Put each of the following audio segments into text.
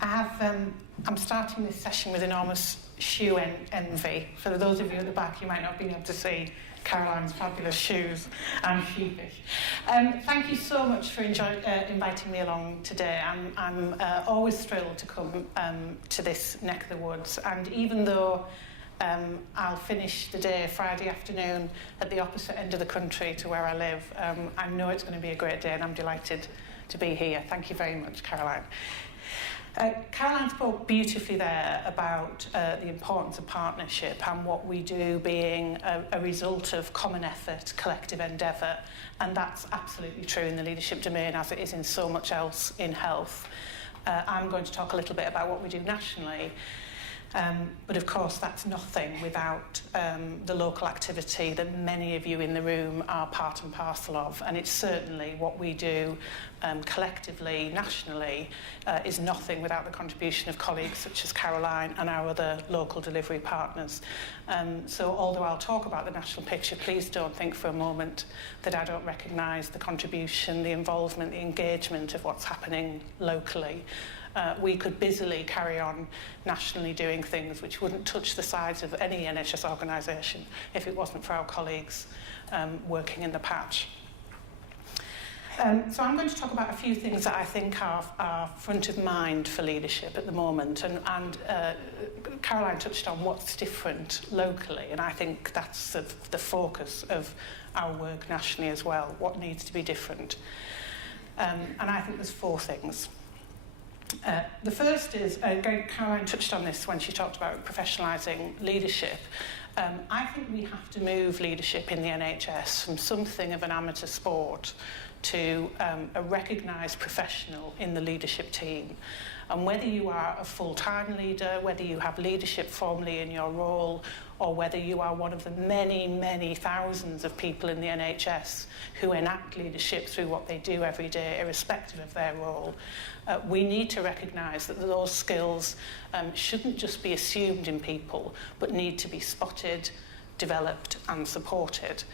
I'm starting this session with enormous shoe envy. For those of you at the back, you might not have been able to see Caroline's fabulous shoes. I'm sheepish. Thank you so much for inviting me along today. I'm always thrilled to come to this neck of the woods, and even though I'll finish the day Friday afternoon at the opposite end of the country to where I live, I know it's going to be a great day, and I'm delighted to be here. Thank you very much, Caroline. Caroline spoke beautifully there about the importance of partnership and what we do being a result of common effort, collective endeavour, and that's absolutely true in the leadership domain as it is in so much else in health. I'm going to talk a little bit about what we do nationally, but of course that's nothing without the local activity that many of you in the room are part and parcel of, and it's certainly what we do collectively, nationally, is nothing without the contribution of colleagues such as Caroline and our other local delivery partners. So although I'll talk about the national picture, please don't think for a moment that I don't recognise the contribution, the involvement, the engagement of what's happening locally. We could busily carry on nationally doing things which wouldn't touch the sides of any NHS organisation if it wasn't for our colleagues working in the patch. So I'm going to talk about a few things that I think are front of mind for leadership at the moment, and Caroline touched on what's different locally, and I think that's the focus of our work nationally as well, what needs to be different. And I think there's four things. The first is, Caroline touched on this when she talked about professionalising leadership. I think we have to move leadership in the NHS from something of an amateur sport to a recognised professional in the leadership team. And whether you are a full-time leader, whether you have leadership formally in your role, or whether you are one of the many, many thousands of people in the NHS who enact leadership through what they do every day, irrespective of their role, we need to recognise that those skills shouldn't just be assumed in people, but need to be spotted, developed and supported.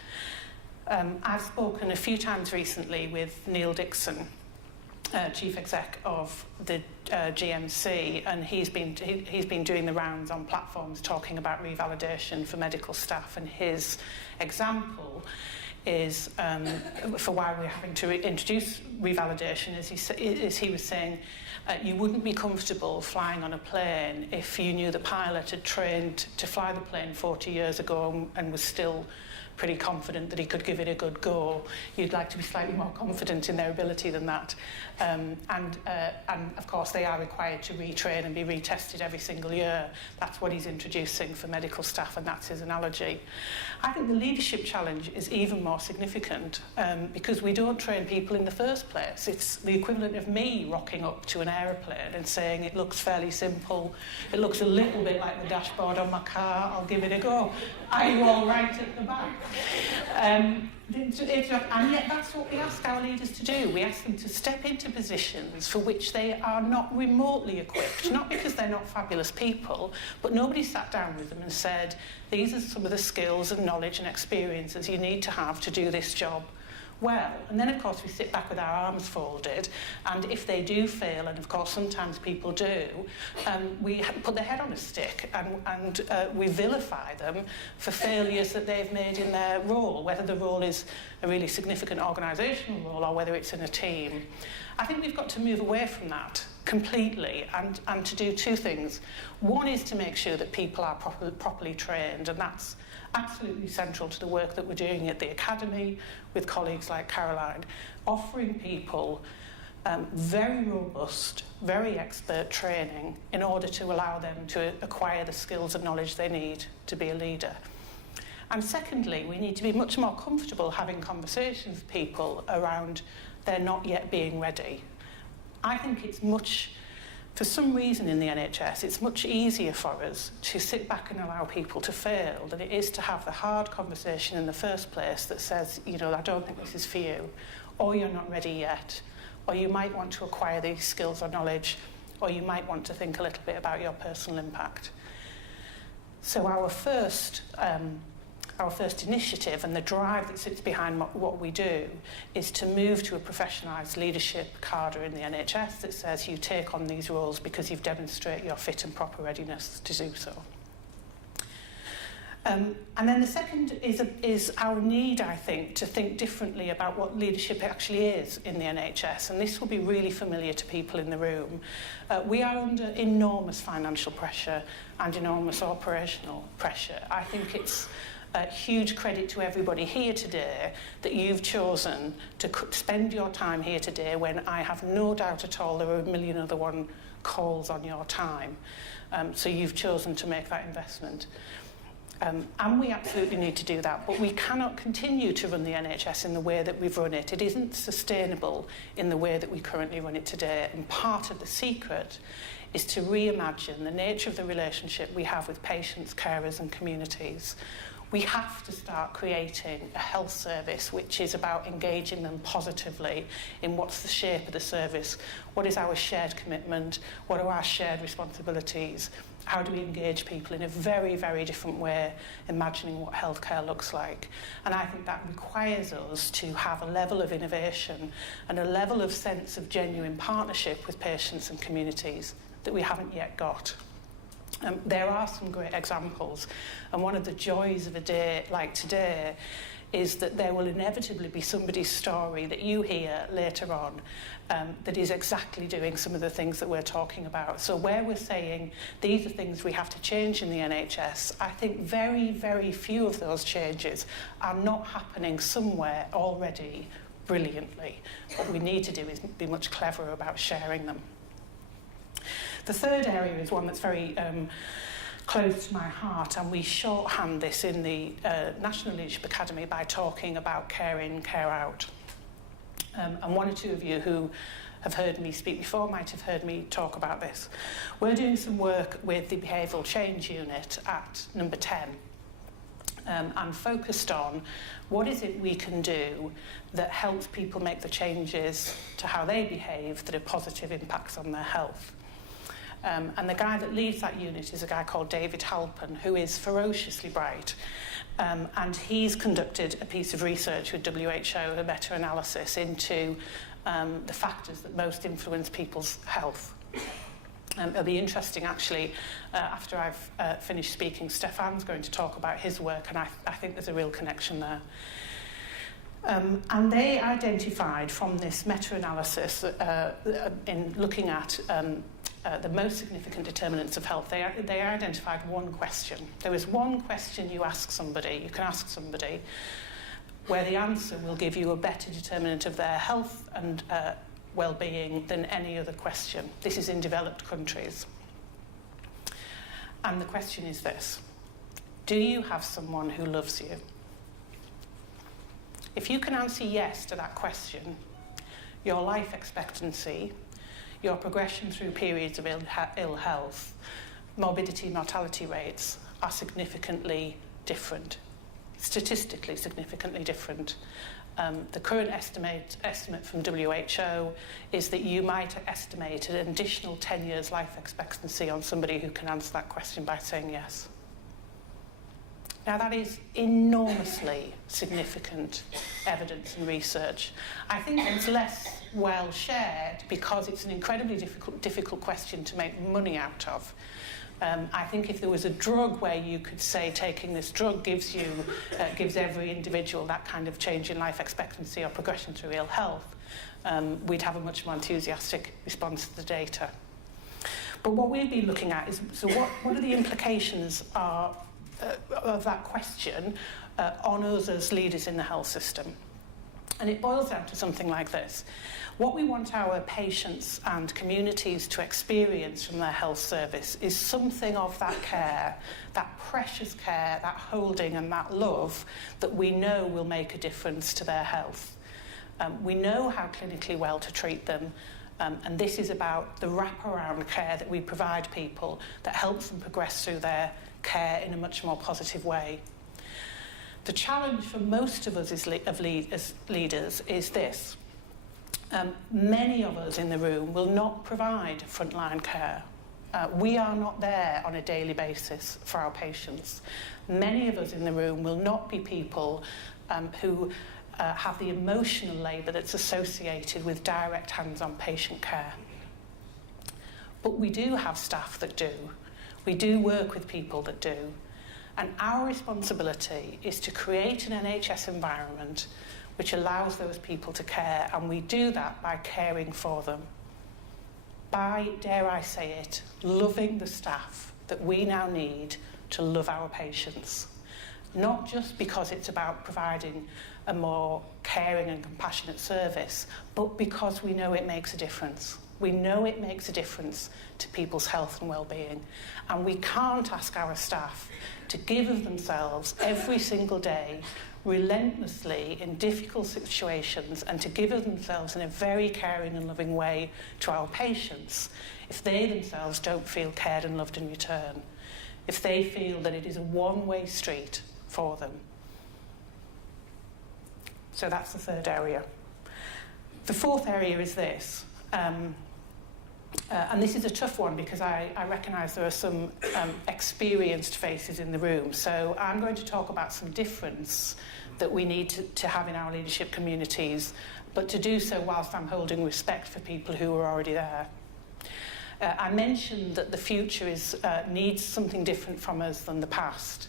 I've spoken a few times recently with Neil Dixon, Chief Exec of the GMC, and he's been doing the rounds on platforms talking about revalidation for medical staff, and his example is for why we're having to introduce revalidation is he was saying you wouldn't be comfortable flying on a plane if you knew the pilot had trained to fly the plane 40 years ago and was still pretty confident that he could give it a good go. You'd like to be slightly more confident in their ability than that. And of course they are required to retrain and be retested every single year. That's what he's introducing for medical staff, and that's his analogy. I think the leadership challenge is even more significant because we don't train people in the first place. It's the equivalent of me rocking up to an aeroplane and saying it looks fairly simple, it looks a little bit like the dashboard on my car, I'll give it a go. Are you all right at the back? And yet that's what we ask our leaders to do. We ask them to step into positions for which they are not remotely equipped, not because they're not fabulous people, but nobody sat down with them and said, these are some of the skills and knowledge and experiences you need to have to do this job well. And then of course we sit back with our arms folded, and if they do fail, and of course sometimes people do, we put their head on a stick and we vilify them for failures that they've made in their role, whether the role is a really significant organisational role or whether it's in a team. I think we've got to move away from that completely and to do two things. One is to make sure that people are properly trained, and that's absolutely central to the work that we're doing at the Academy with colleagues like Caroline, offering people very robust, very expert training in order to allow them to acquire the skills and knowledge they need to be a leader. And secondly, we need to be much more comfortable having conversations with people around their not yet being ready. I think it's for some reason in the NHS, it's much easier for us to sit back and allow people to fail than it is to have the hard conversation in the first place that says, you know, I don't think this is for you, or you're not ready yet, or you might want to acquire these skills or knowledge, or you might want to think a little bit about your personal impact. So our first our first initiative and the drive that sits behind what we do is to move to a professionalised leadership cadre in the NHS that says you take on these roles because you've demonstrated your fit and proper readiness to do so. And then the second is our need, I think, to think differently about what leadership actually is in the NHS. And this will be really familiar to people in the room. We are under enormous financial pressure and enormous operational pressure. I think it's a huge credit to everybody here today that you've chosen to spend your time here today when I have no doubt at all there are a million other calls on your time. So you've chosen to make that investment. And we absolutely need to do that, but we cannot continue to run the NHS in the way that we've run it. It isn't sustainable in the way that we currently run it today, and part of the secret is to reimagine the nature of the relationship we have with patients, carers and communities. We have to start creating a health service which is about engaging them positively in what's the shape of the service, what is our shared commitment, what are our shared responsibilities, how do we engage people in a very, very different way, imagining what healthcare looks like. And I think that requires us to have a level of innovation and a level of sense of genuine partnership with patients and communities that we haven't yet got. There are some great examples, and one of the joys of a day like today is that there will inevitably be somebody's story that you hear later on that is exactly doing some of the things that we're talking about. So where we're saying these are things we have to change in the NHS, I think very, very few of those changes are not happening somewhere already brilliantly. What we need to do is be much cleverer about sharing them. The third area is one that's very close to my heart, and we shorthand this in the National Leadership Academy by talking about care in, care out. And one or two of you who have heard me speak before might have heard me talk about this. We're doing some work with the Behavioural Change Unit at number 10 and focused on what is it we can do that helps people make the changes to how they behave that have positive impacts on their health. And the guy that leads that unit is a guy called David Halpern, who is ferociously bright. And he's conducted a piece of research with WHO, a meta-analysis into the factors that most influence people's health. It'll be interesting, actually, after I've finished speaking, Stefan's going to talk about his work, and I think there's a real connection there. And they identified from this meta-analysis in looking at the most significant determinants of health, they identified one question. There is one question you can ask somebody, where the answer will give you a better determinant of their health and well-being than any other question. This is in developed countries. And the question is this: do you have someone who loves you? If you can answer yes to that question, your life expectancy, your progression through periods of ill health, morbidity, mortality rates are significantly different, statistically significantly different. The current estimate from WHO is that you might estimate an additional 10 years life expectancy on somebody who can answer that question by saying yes. Now, that is enormously significant evidence and research. I think it's less well shared because it's an incredibly difficult question to make money out of. I think if there was a drug where you could say taking this drug gives every individual that kind of change in life expectancy or progression through ill health, we'd have a much more enthusiastic response to the data. But what we've been looking at is, so what are the implications of that question on us as leaders in the health system? And it boils down to something like this. What we want our patients and communities to experience from their health service is something of that care, that precious care, that holding and that love that we know will make a difference to their health. We know how clinically well to treat them, and this is about the wraparound care that we provide people that helps them progress through their care in a much more positive way. The challenge for most of us as leaders is this. Many of us in the room will not provide frontline care. We are not there on a daily basis for our patients. Many of us in the room will not be people who have the emotional labour that's associated with direct hands-on patient care. But we do have staff that do. We do work with people that do. And our responsibility is to create an NHS environment which allows those people to care, and we do that by caring for them. By, dare I say it, loving the staff that we now need to love our patients. Not just because it's about providing a more caring and compassionate service, but because we know it makes a difference. We know it makes a difference to people's health and well-being. And we can't ask our staff to give of themselves every single day, relentlessly in difficult situations, and to give of themselves in a very caring and loving way to our patients if they themselves don't feel cared and loved in return, if they feel that it is a one-way street for them. So that's the third area. The fourth area is this. And this is a tough one because I recognise there are some experienced faces in the room. So I'm going to talk about some difference that we need to have in our leadership communities, but to do so whilst I'm holding respect for people who are already there. I mentioned that the future needs something different from us than the past.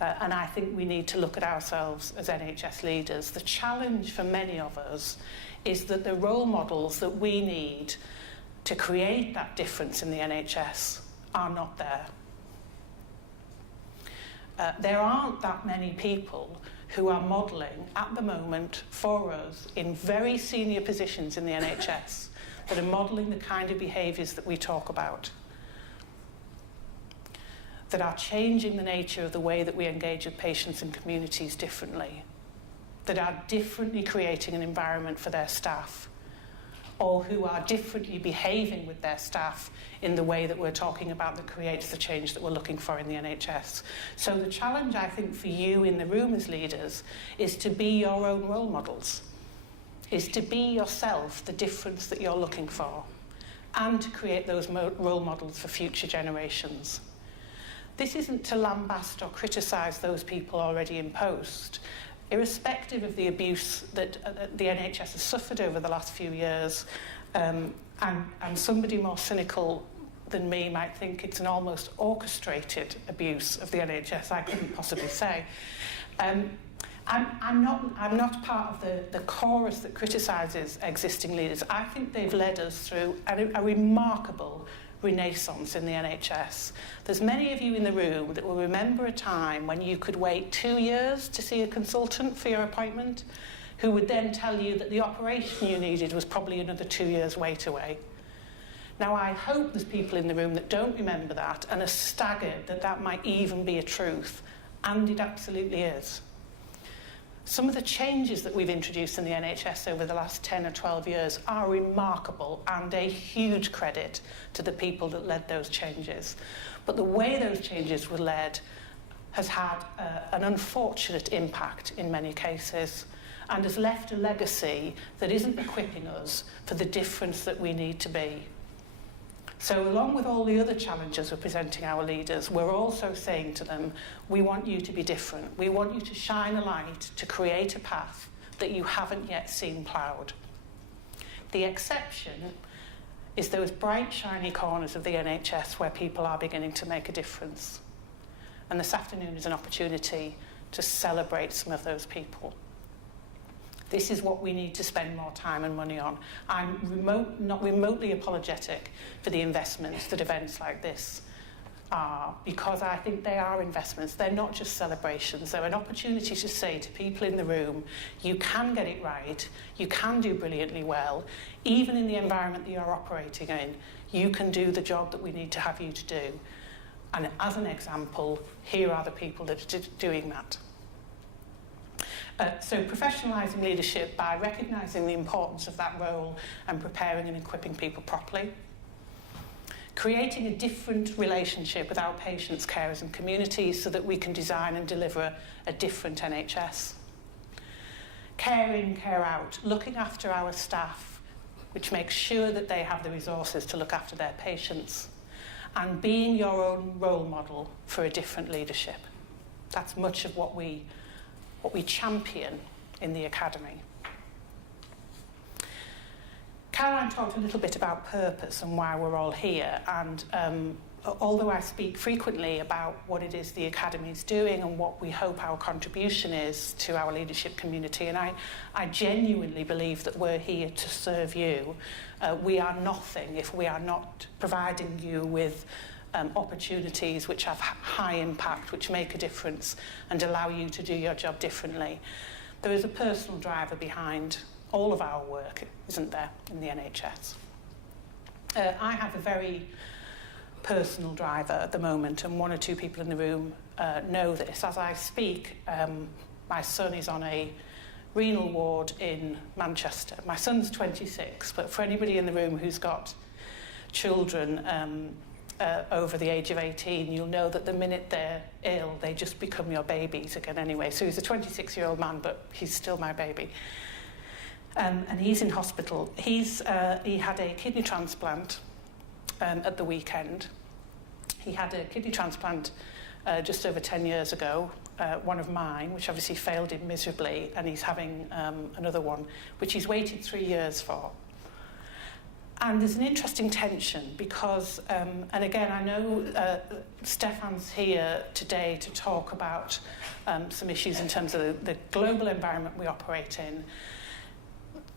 And I think we need to look at ourselves as NHS leaders. The challenge for many of us is that the role models that we need to create that difference in the NHS are not there. There aren't that many people who are modelling at the moment for us in very senior positions in the NHS that are modelling the kind of behaviours that we talk about, that are changing the nature of the way that we engage with patients and communities differently, that are differently creating an environment for their staff, or who are differently behaving with their staff in the way that we're talking about that creates the change that we're looking for in the NHS. So the challenge, I think, for you in the room as leaders is to be your own role models, is to be yourself the difference that you're looking for, and to create those role models for future generations. This isn't to lambast or criticise those people already in post. Irrespective of the abuse that the NHS has suffered over the last few years, and somebody more cynical than me might think it's an almost orchestrated abuse of the NHS, I couldn't possibly say. I'm not part of the chorus that criticises existing leaders. I think they've led us through a remarkable renaissance in the NHS. There's many of you in the room that will remember a time when you could wait 2 years to see a consultant for your appointment, who would then tell you that the operation you needed was probably another 2 years wait away. Now, I hope there's people in the room that don't remember that and are staggered that that might even be a truth, and it absolutely is. Some of the changes that we've introduced in the NHS over the last 10 or 12 years are remarkable and a huge credit to the people that led those changes. But the way those changes were led has had an unfortunate impact in many cases and has left a legacy that isn't equipping us for the difference that we need to be. So along with all the other challenges we're presenting our leaders, we're also saying to them, we want you to be different. We want you to shine a light to create a path that you haven't yet seen ploughed. The exception is those bright, shiny corners of the NHS where people are beginning to make a difference. And this afternoon is an opportunity to celebrate some of those people. This is what we need to spend more time and money on. I'm not remotely apologetic for the investments that events like this are, because I think they are investments. They're not just celebrations. They're an opportunity to say to people in the room, you can get it right, you can do brilliantly well, even in the environment that you're operating in, you can do the job that we need to have you to do. And as an example, here are the people that are doing that. So professionalising leadership by recognising the importance of that role and preparing and equipping people properly. Creating a different relationship with our patients, carers and communities so that we can design and deliver a different NHS. Care in, care out, looking after our staff, which makes sure that they have the resources to look after their patients. and being your own role model for a different leadership. That's much of what we champion in the Academy. Caroline talked a little bit about purpose and why we're all here, and although I speak frequently about what it is the Academy is doing and what we hope our contribution is to our leadership community, and I genuinely believe that we're here to serve you. We are nothing if we are not providing you with opportunities which have high impact, which make a difference and allow you to do your job differently. There is a personal driver behind all of our work, isn't there, in the NHS? I have a very personal driver at the moment, and one or two people in the room know this. As I speak, my son is on a renal ward in Manchester. My son's 26, but for anybody in the room who's got children over the age of 18, you'll know that the minute they're ill, they just become your babies again anyway. So he's a 26-year-old man, but he's still my baby. And he's in hospital. He had a kidney transplant at the weekend. He had a kidney transplant just over 10 years ago, one of mine, which obviously failed him miserably, and he's having another one, which he's waited 3 years for. And there's an interesting tension because, and again, I know Stefan's here today to talk about some issues in terms of the global environment we operate in.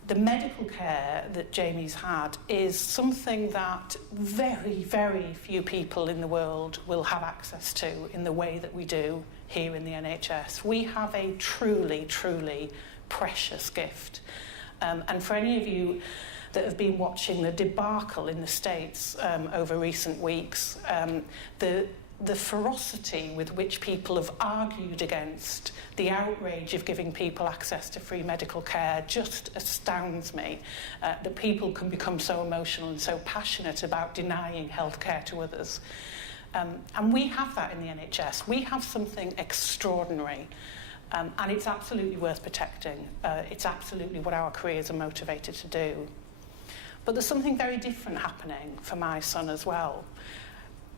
The medical care that Jamie's had is something that very, very few people in the world will have access to in the way that we do here in the NHS. We have a truly, truly precious gift. And for any of you that have been watching the debacle in the States over recent weeks, the ferocity with which people have argued against the outrage of giving people access to free medical care just astounds me. That people can become so emotional and so passionate about denying health care to others. And we have that in the NHS. We have something extraordinary, and it's absolutely worth protecting. It's absolutely what our careers are motivated to do. But there's something very different happening for my son as well.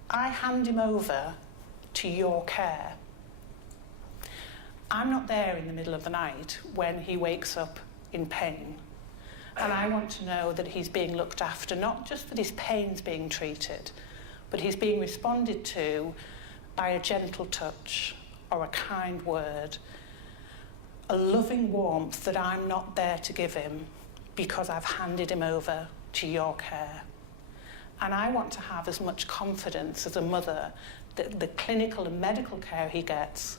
I hand him over to your care. I'm not there in the middle of the night when he wakes up in pain. And I want to know that he's being looked after, not just that his pain's being treated, but he's being responded to by a gentle touch or a kind word, a loving warmth that I'm not there to give him because I've handed him over to your care. And I want to have as much confidence as a mother that the clinical and medical care he gets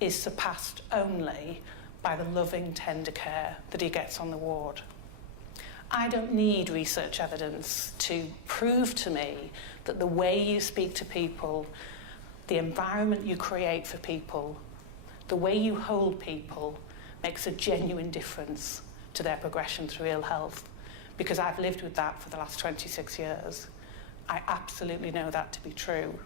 is surpassed only by the loving, tender care that he gets on the ward. I don't need research evidence to prove to me that the way you speak to people, the environment you create for people, the way you hold people makes a genuine difference to their progression through ill health. Because I've lived with that for the last 26 years. I absolutely know that to be true.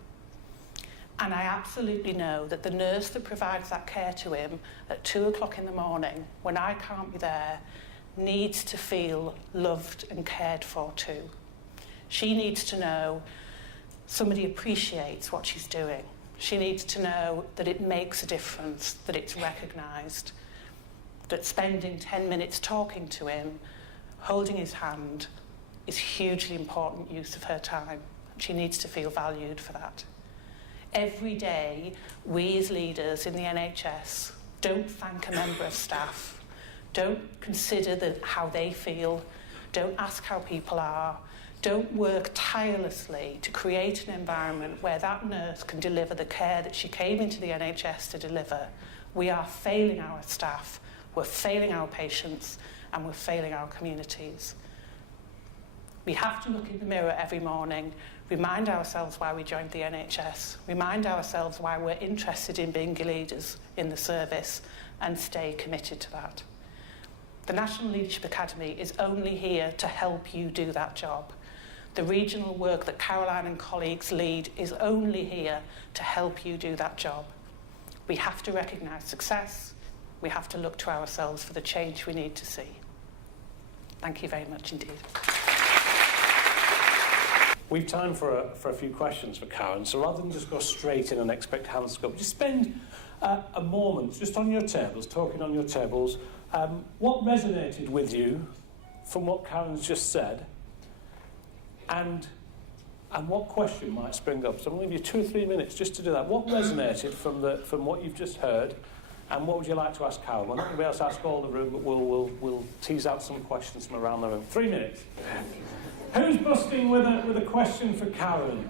And I absolutely know that the nurse that provides that care to him at 2 o'clock in the morning, when I can't be there, needs to feel loved and cared for too. She needs to know somebody appreciates what she's doing. She needs to know that it makes a difference, that it's recognised, that spending 10 minutes talking to him, holding his hand, is hugely important use of her time. She needs to feel valued for that. Every day, we as leaders in the NHS don't thank a member of staff, don't consider how they feel, don't ask how people are, don't work tirelessly to create an environment where that nurse can deliver the care that she came into the NHS to deliver. We are failing our staff, we're failing our patients, and we're failing our communities. We have to look in the mirror every morning, remind ourselves why we joined the NHS, remind ourselves why we're interested in being leaders in the service, and stay committed to that. The National Leadership Academy is only here to help you do that job. The regional work that Caroline and colleagues lead is only here to help you do that job. We have to recognise success. We have to look to ourselves for the change we need to see. Thank you very much indeed. We've time for a few questions for Karen, so rather than just go straight in and expect hands to go up, just spend a moment just on your tables, talking on your tables. What resonated with you from what Karen's just said, and what question might spring up? So I'm going to give you 2 or 3 minutes just to do that. What resonated from what you've just heard, and what would you like to ask Karen? We're not going to be able to ask all the room, but we'll tease out some questions from around the room. 3 minutes. Who's busting with a question for Karen?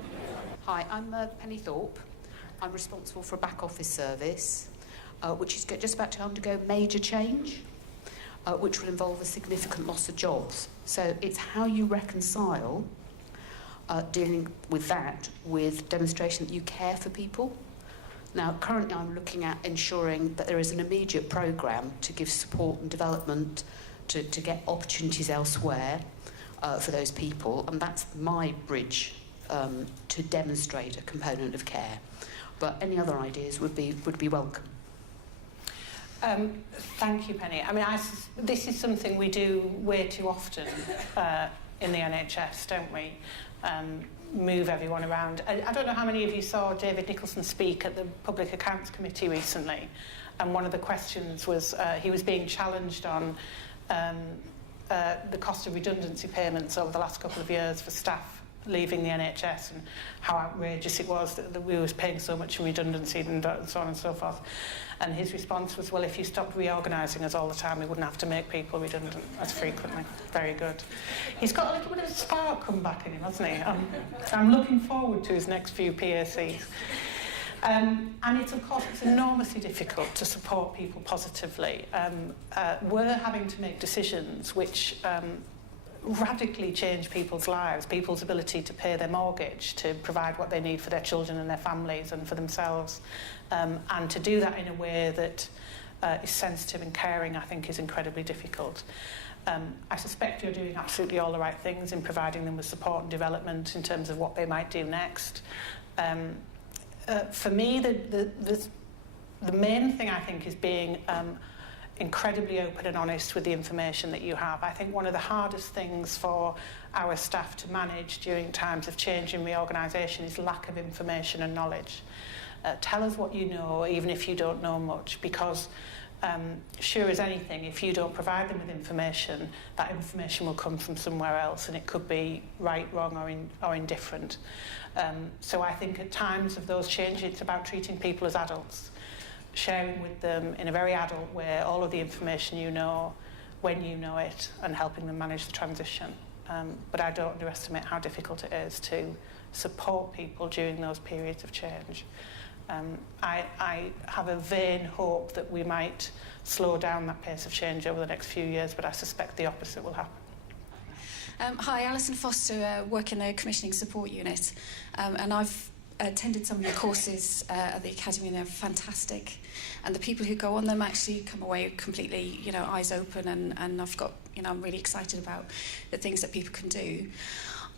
Hi, I'm Penny Thorpe. I'm responsible for a back office service, which is just about to undergo major change, which will involve a significant loss of jobs. So it's how you reconcile dealing with that with demonstration that you care for people. Now, currently I'm looking at ensuring that there is an immediate programme to give support and development to get opportunities elsewhere for those people, and that's my bridge to demonstrate a component of care. But any other ideas would be welcome. Thank you, Penny. I mean, this is something we do way too often in the NHS, don't we? Move everyone around. I don't know how many of you saw David Nicholson speak at the Public Accounts Committee recently, and one of the questions was he was being challenged on the cost of redundancy payments over the last couple of years for staff leaving the NHS, and how outrageous it was that we was paying so much in redundancy and so on and so forth. And his response was, well, if you stopped reorganising us all the time, we wouldn't have to make people redundant as frequently. Very good. He's got a little bit of a spark come back in him, hasn't he? I'm looking forward to his next few PACs. And it's, of course, it's enormously difficult to support people positively. We're having to make decisions which radically change people's lives, people's ability to pay their mortgage, to provide what they need for their children and their families and for themselves. And to do that in a way that is sensitive and caring, I think, is incredibly difficult. I suspect you're doing absolutely all the right things in providing them with support and development in terms of what they might do next. For me, the main thing, I think, is being incredibly open and honest with the information that you have. I think one of the hardest things for our staff to manage during times of change and reorganisation is lack of information and knowledge. Tell us what you know, even if you don't know much, because sure as anything, if you don't provide them with information, that information will come from somewhere else, and it could be right, wrong, or indifferent. So I think at times of those changes, it's about treating people as adults, sharing with them in a very adult way all of the information you know, when you know it, and helping them manage the transition. But I don't underestimate how difficult it is to support people during those periods of change. I have a vain hope that we might slow down that pace of change over the next few years, but I suspect the opposite will happen. Hi, Alison Foster, work in the Commissioning Support Unit, and I've attended some of your courses at the Academy, and they're fantastic. And the people who go on them actually come away completely, eyes open, and I've got, I'm really excited about the things that people can do.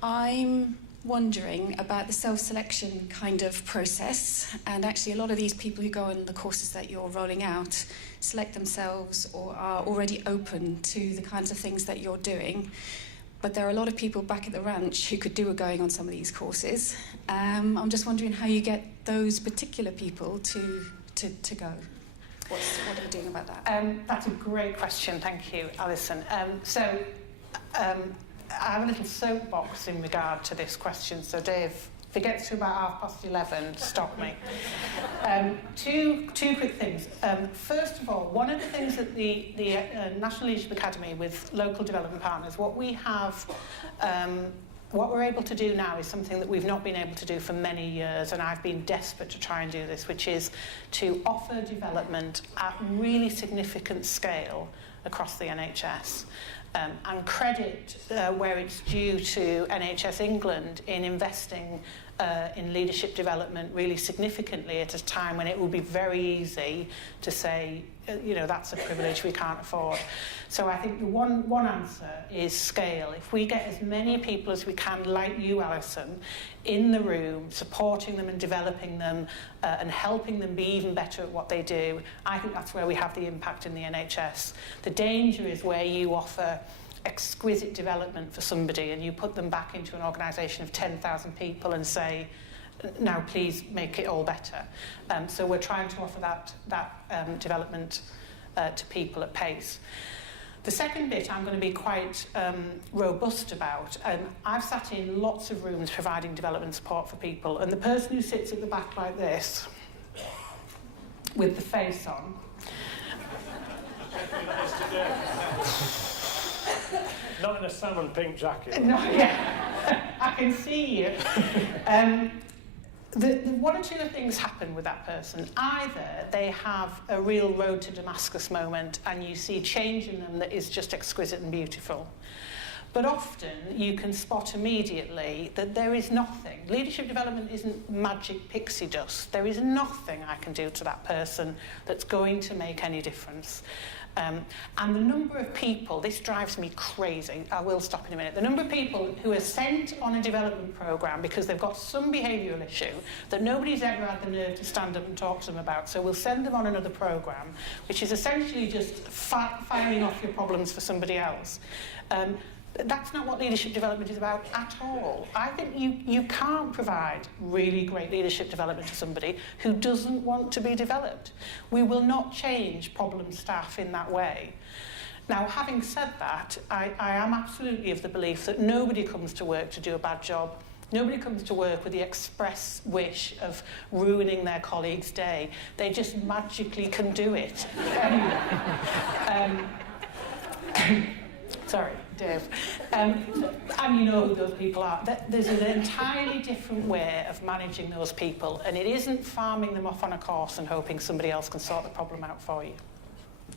I'm wondering about the self-selection kind of process, and actually a lot of these people who go on the courses that you're rolling out select themselves or are already open to the kinds of things that you're doing. But there are a lot of people back at the ranch who could do with going on some of these courses. I'm just wondering how you get those particular people to go. What are you doing about that? That's a great question, thank you, Alison. I have a little soapbox in regard to this question, so Dave, if it gets to about 11:30, stop me. Two quick things. First of all, one of the things that the National Leadership Academy with local development partners, what we're able to do now is something that we've not been able to do for many years, and I've been desperate to try and do this, which is to offer development at really significant scale across the NHS. And credit where it's due to NHS England in investing in leadership development really significantly at a time when it will be very easy to say, that's a privilege we can't afford. So I think the one answer is scale. If we get as many people as we can, like you, Alison, in the room, supporting them and developing them and helping them be even better at what they do, I think that's where we have the impact in the NHS. The danger is where you offer exquisite development for somebody and you put them back into an organisation of 10,000 people and say, now please make it all better. So we're trying to offer that development to people at pace. The second bit I'm going to be quite robust about. I've sat in lots of rooms providing development support for people, and the person who sits at the back like this, with the face on, Not in a salmon pink jacket. no, yeah, I can see you. One or two things happen with that person. Either they have a real road to Damascus moment and you see change in them that is just exquisite and beautiful. But often you can spot immediately that there is nothing. Leadership development isn't magic pixie dust. There is nothing I can do to that person that's going to make any difference. And the number of people, this drives me crazy, I will stop in a minute, the number of people who are sent on a development programme because they've got some behavioural issue that nobody's ever had the nerve to stand up and talk to them about, so we'll send them on another programme, which is essentially just firing off your problems for somebody else. That's not what leadership development is about at all. I think you can't provide really great leadership development to somebody who doesn't want to be developed. We will not change problem staff in that way. Now, having said that, I am absolutely of the belief that nobody comes to work to do a bad job. Nobody comes to work with the express wish of ruining their colleague's day. They just magically can do it. Anyway. Sorry, Dave. And you know who those people are. There's an entirely different way of managing those people, and it isn't farming them off on a course and hoping somebody else can sort the problem out for you.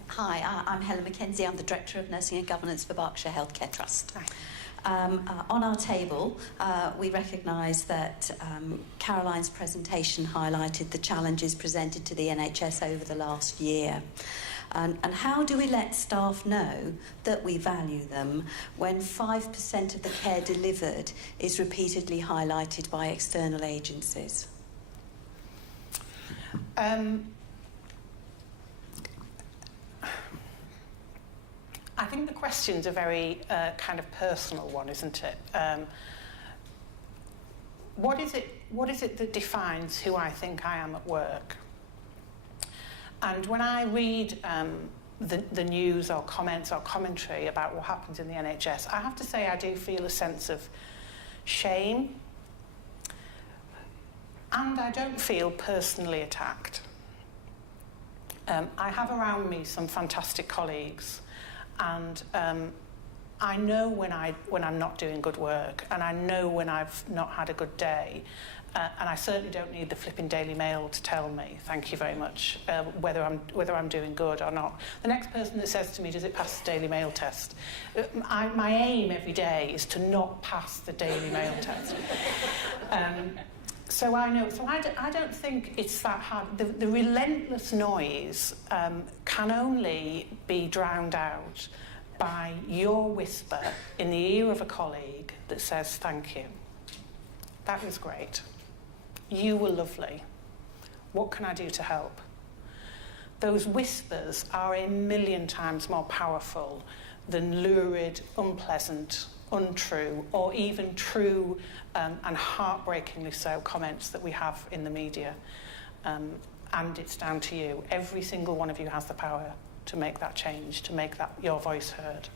Hi, I'm Helen Mackenzie. I'm the Director of Nursing and Governance for Berkshire Healthcare Trust. On our table, we recognise that Caroline's presentation highlighted the challenges presented to the NHS over the last year. And how do we let staff know that we value them when 5% of the care delivered is repeatedly highlighted by external agencies? I think the question's a very kind of personal one, isn't it? What is it that defines who I think I am at work? And when I read the news or comments or commentary about what happens in the NHS, I have to say I do feel a sense of shame, and I don't feel personally attacked. I have around me some fantastic colleagues, and I know when I'm not doing good work, and I know when I've not had a good day. And I certainly don't need the flipping Daily Mail to tell me, thank you very much, whether I'm doing good or not. The next person that says to me, does it pass the Daily Mail test? My aim every day is to not pass the Daily Mail test. So I know. So I don't think it's that hard. The relentless noise can only be drowned out by your whisper in the ear of a colleague that says, thank you. That was great. You were lovely. What can I do to help? Those whispers are a million times more powerful than lurid, unpleasant, untrue, or even true and heartbreakingly so comments that we have in the media. And it's down to you. Every single one of you has the power to make that change, to make that your voice heard.